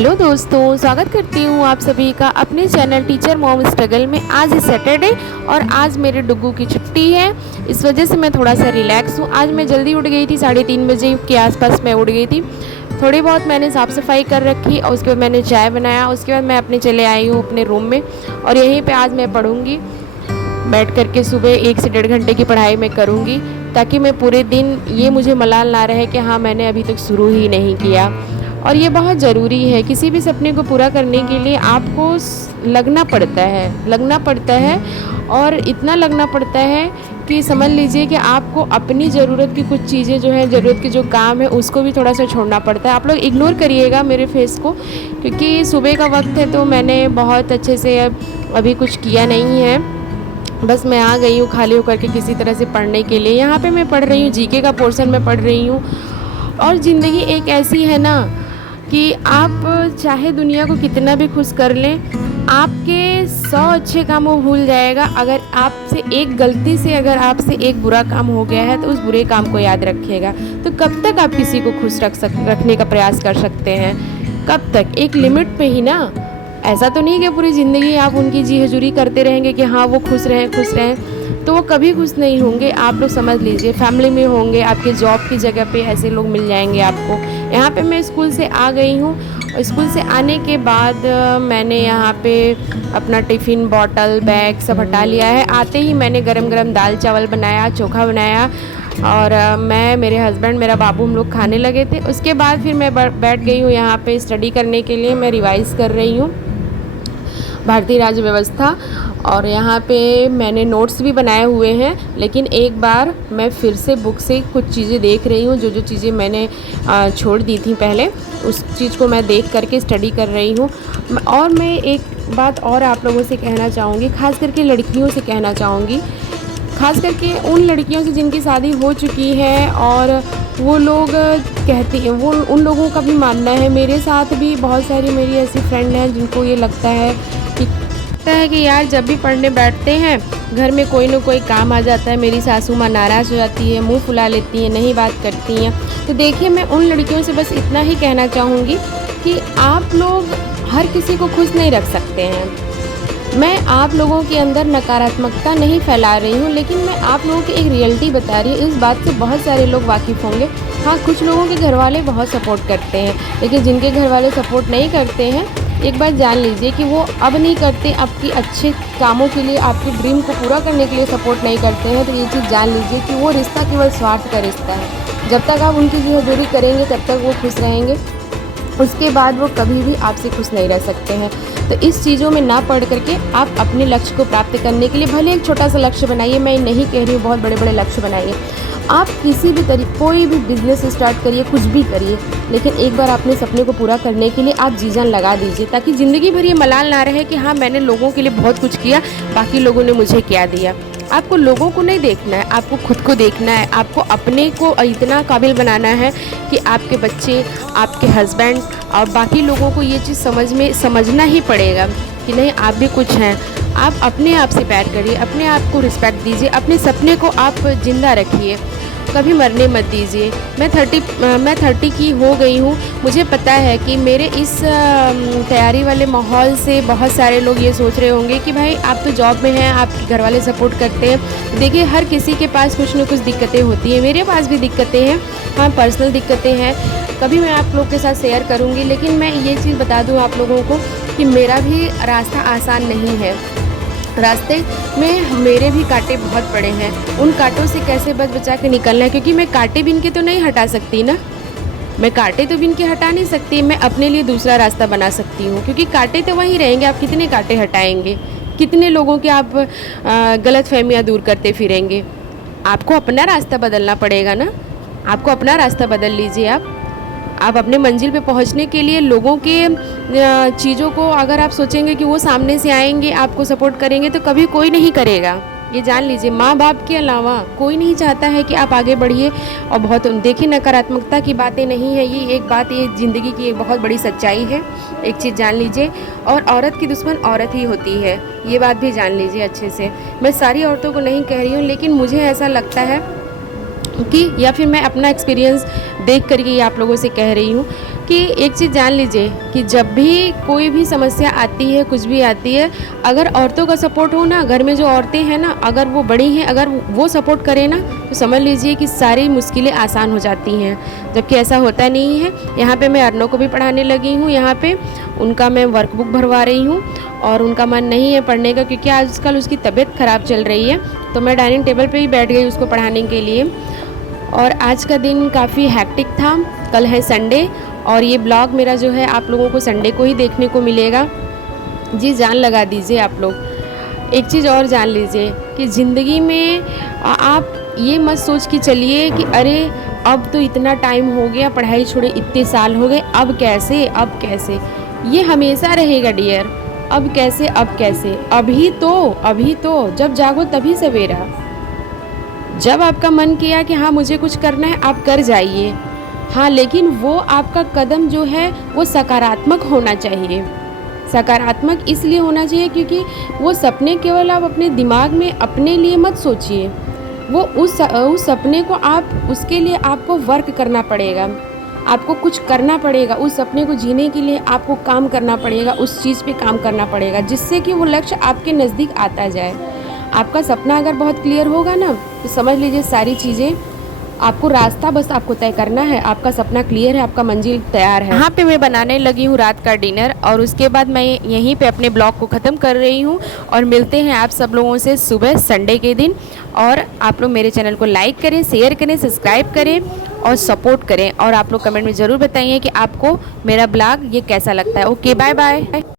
Hello दोस्तों, स्वागत करती हूँ आप सभी का अपने चैनल टीचर मॉम स्ट्रगल में। आज है सैटरडे और आज मेरे डुग्गू की छुट्टी है, इस वजह से मैं थोड़ा सा रिलैक्स हूँ। आज मैं जल्दी उठ गई थी, 3:30 बजे के आसपास मैं उठ गई थी। थोड़ी बहुत मैंने साफ़ सफाई कर रखी और उसके बाद मैंने चाय बनाया। उसके बाद मैं अपने चले आई हूँ अपने रूम में और यहीं पर आज मैं पढ़ूँगी बैठ करके। सुबह 1 से 1.5 घंटे की पढ़ाई मैं करूँगी ताकि मैं पूरे दिन ये मुझे मलाल ना रहे कि हाँ मैंने अभी तक शुरू ही नहीं किया। और ये बहुत ज़रूरी है, किसी भी सपने को पूरा करने के लिए आपको लगना पड़ता है और इतना लगना पड़ता है कि समझ लीजिए कि आपको अपनी ज़रूरत की कुछ चीज़ें जो है, ज़रूरत के जो काम है उसको भी थोड़ा सा छोड़ना पड़ता है। आप लोग इग्नोर करिएगा मेरे फेस को, क्योंकि सुबह का वक्त है तो मैंने बहुत अच्छे से अभी कुछ किया नहीं है। बस मैं आ गई हूँ खाली होकर के किसी तरह से पढ़ने के लिए। यहाँ पे मैं पढ़ रही हूँ, जीके का पोर्शन में पढ़ रही हूँ। और ज़िंदगी एक ऐसी है ना कि आप चाहे दुनिया को कितना भी खुश कर लें, आपके 100 अच्छे काम वो भूल जाएगा। अगर आपसे एक गलती से अगर आपसे एक बुरा काम हो गया है तो उस बुरे काम को याद रखिएगा। तो कब तक आप किसी को खुश रखने का प्रयास कर सकते हैं? कब तक? एक लिमिट पे ही ना। ऐसा तो नहीं कि पूरी ज़िंदगी आप उनकी जी हजूरी करते रहेंगे कि हाँ वो खुश रहें, तो वो कभी खुश नहीं होंगे। आप लोग समझ लीजिए, फैमिली में होंगे, आपके जॉब की जगह पे ऐसे लोग मिल जाएंगे आपको। यहाँ पे मैं स्कूल से आ गई हूँ और स्कूल से आने के बाद मैंने यहाँ पे अपना टिफ़िन बॉटल बैग सब हटा लिया है। आते ही मैंने गरम गरम दाल चावल बनाया, चोखा बनाया और मैं, मेरे हस्बैंड, मेरा बाबू, हम लोग खाने लगे थे। उसके बाद फिर मैं बैठ गई हूँ यहाँ पे स्टडी करने के लिए। मैं रिवाइज़ कर रही हूँ भारतीय राज्य व्यवस्था और यहाँ पे मैंने नोट्स भी बनाए हुए हैं। लेकिन एक बार मैं फिर से बुक से कुछ चीज़ें देख रही हूँ, जो चीज़ें मैंने छोड़ दी थी पहले, उस चीज़ को मैं देख करके स्टडी कर रही हूँ। और मैं एक बात और आप लोगों से कहना चाहूँगी, ख़ास करके लड़कियों से कहना चाहूँगी, ख़ास करके उन लड़कियों से जिनकी शादी हो चुकी है और वो लोग कहती हैं, वो उन लोगों का भी मानना है, मेरे साथ भी बहुत सारी मेरी ऐसी फ्रेंड हैं जिनको ये लगता है कि यार जब भी पढ़ने बैठते हैं घर में कोई ना कोई काम आ जाता है। मेरी सासू माँ नाराज़ हो जाती है, मुंह फुला लेती हैं, नहीं बात करती हैं। तो देखिए, मैं उन लड़कियों से बस इतना ही कहना चाहूँगी कि आप लोग हर किसी को खुश नहीं रख सकते हैं। मैं आप लोगों के अंदर नकारात्मकता नहीं फैला रही हूँ, लेकिन मैं आप लोगों की एक रियलिटी बता रही हूँ। इस बात से बहुत सारे लोग वाकिफ़ होंगे। हाँ, कुछ लोगों के घर वाले बहुत सपोर्ट करते हैं, लेकिन जिनके घर वाले सपोर्ट नहीं करते हैं, एक बात जान लीजिए कि वो अब नहीं करते, आपकी अच्छे कामों के लिए, आपके ड्रीम को पूरा करने के लिए सपोर्ट नहीं करते हैं। तो ये चीज़ जान लीजिए कि वो रिश्ता केवल स्वार्थ का रिश्ता है। जब तक आप उनकी जी हजूरी करेंगे तब तक वो खुश रहेंगे, उसके बाद वो कभी भी आपसे खुश नहीं रह सकते हैं। तो इस चीज़ों में ना पड़ करके आप अपने लक्ष्य को प्राप्त करने के लिए भले एक छोटा सा लक्ष्य बनाइए, मैं नहीं कह रही हूँ बहुत बड़े बड़े लक्ष्य बनाइए। आप किसी भी तरीके कोई भी बिज़नेस स्टार्ट करिए, कुछ भी करिए, लेकिन एक बार अपने सपने को पूरा करने के लिए आप जी जान लगा दीजिए, ताकि ज़िंदगी भर ये मलाल ना रहे कि हाँ मैंने लोगों के लिए बहुत कुछ किया, बाकी लोगों ने मुझे क्या दिया। आपको लोगों को नहीं देखना है, आपको खुद को देखना है। आपको अपने को इतना काबिल बनाना है कि आपके बच्चे, आपके हस्बैंड और बाकी लोगों को ये चीज़ समझना ही पड़ेगा कि नहीं आप भी कुछ हैं। आप अपने आप से प्यार करिए, अपने आप को रिस्पेक्ट दीजिए, अपने सपने को आप ज़िंदा रखिए, कभी मरने मत दीजिए। मैं 30 की हो गई हूँ। मुझे पता है कि मेरे इस तैयारी वाले माहौल से बहुत सारे लोग ये सोच रहे होंगे कि भाई आप तो जॉब में हैं, आपके घर वाले सपोर्ट करते हैं। देखिए, हर किसी के पास कुछ ना कुछ दिक्कतें होती हैं, मेरे पास भी दिक्कतें हैं, हाँ पर्सनल दिक्कतें हैं, कभी मैं आप लोग के साथ शेयर करूँगी। लेकिन मैं ये चीज़ बता दूँ आप लोगों को कि मेरा भी रास्ता आसान नहीं है। रास्ते में मेरे भी कांटे बहुत पड़े हैं, उन कांटों से कैसे बचा के निकलना है, क्योंकि मैं कांटे बिन के तो नहीं हटा सकती ना, मैं कांटे तो बिन के हटा नहीं सकती। मैं अपने लिए दूसरा रास्ता बना सकती हूँ, क्योंकि कांटे तो वहीं रहेंगे। आप कितने कांटे हटाएंगे, कितने लोगों के आप गलत फहमियाँ दूर करते फिरेंगे। आपको अपना रास्ता बदलना पड़ेगा ना, आपको अपना रास्ता बदल लीजिए। आप अपने मंजिल पे पहुंचने के लिए लोगों के चीज़ों को अगर आप सोचेंगे कि वो सामने से आएंगे आपको सपोर्ट करेंगे, तो कभी कोई नहीं करेगा। ये जान लीजिए, माँ बाप के अलावा कोई नहीं चाहता है कि आप आगे बढ़िए। और बहुत देखिए, नकारात्मकता की बातें नहीं है ये, एक बात, ये ज़िंदगी की एक बहुत बड़ी सच्चाई है। एक चीज़ जान लीजिए, और औरत की दुश्मन औरत ही होती है, ये बात भी जान लीजिए अच्छे से। मैं सारी औरतों को नहीं कह रही हूँ, लेकिन मुझे ऐसा लगता है कि, या फिर मैं अपना एक्सपीरियंस देख करके ये आप लोगों से कह रही हूँ कि एक चीज़ जान लीजिए कि जब भी कोई भी समस्या आती है, कुछ भी आती है, अगर औरतों का सपोर्ट हो ना, घर में जो औरतें हैं ना, अगर वो बड़ी हैं, अगर वो सपोर्ट करें ना, तो समझ लीजिए कि सारी मुश्किलें आसान हो जाती हैं। जबकि ऐसा होता नहीं है। यहाँ पे मैं अरनों को भी पढ़ाने लगी हूँ, यहाँ पे उनका मैं वर्कबुक भरवा रही हूँ और उनका मन नहीं है पढ़ने का, क्योंकि आजकल उसकी तबीयत ख़राब चल रही है। तो मैं डाइनिंग टेबल पे ही बैठ गई उसको पढ़ाने के लिए। और आज का दिन काफ़ी हैक्टिक था। कल है संडे और ये ब्लॉग मेरा जो है आप लोगों को संडे को ही देखने को मिलेगा। जी जान लगा दीजिए आप लोग। एक चीज़ और जान लीजिए कि ज़िंदगी में आप ये मत सोच के चलिए कि अरे अब तो इतना टाइम हो गया, पढ़ाई छोड़े इतने साल हो गए, अब कैसे अब कैसे। ये हमेशा रहेगा डियर। अब कैसे अब कैसे। अभी तो जब जागो तभी सवेरा। जब आपका मन किया कि हाँ मुझे कुछ करना है, आप कर जाइए। हाँ, लेकिन वो आपका कदम जो है वो सकारात्मक होना चाहिए। सकारात्मक इसलिए होना चाहिए क्योंकि वो सपने केवल आप अपने दिमाग में अपने लिए मत सोचिए। वो उस सपने को आप उसके लिए आपको वर्क करना पड़ेगा, आपको कुछ करना पड़ेगा। उस सपने को जीने के लिए आपको काम करना पड़ेगा, उस चीज़ पे काम करना पड़ेगा, जिससे कि वो लक्ष्य आपके नज़दीक आता जाए। आपका सपना अगर बहुत क्लियर होगा ना, तो समझ लीजिए सारी चीज़ें, आपको रास्ता बस आपको तय करना है। आपका सपना क्लियर है, आपका मंजिल तैयार है। यहाँ पे मैं बनाने लगी हूँ रात का डिनर और उसके बाद मैं यहीं पे अपने ब्लॉग को ख़त्म कर रही हूँ और मिलते हैं आप सब लोगों से सुबह संडे के दिन। और आप लोग मेरे चैनल को लाइक करें, शेयर करें, सब्सक्राइब करें और सपोर्ट करें। और आप लोग कमेंट में ज़रूर बताइए कि आपको मेरा ब्लॉग ये कैसा लगता है। Okay, bye bye.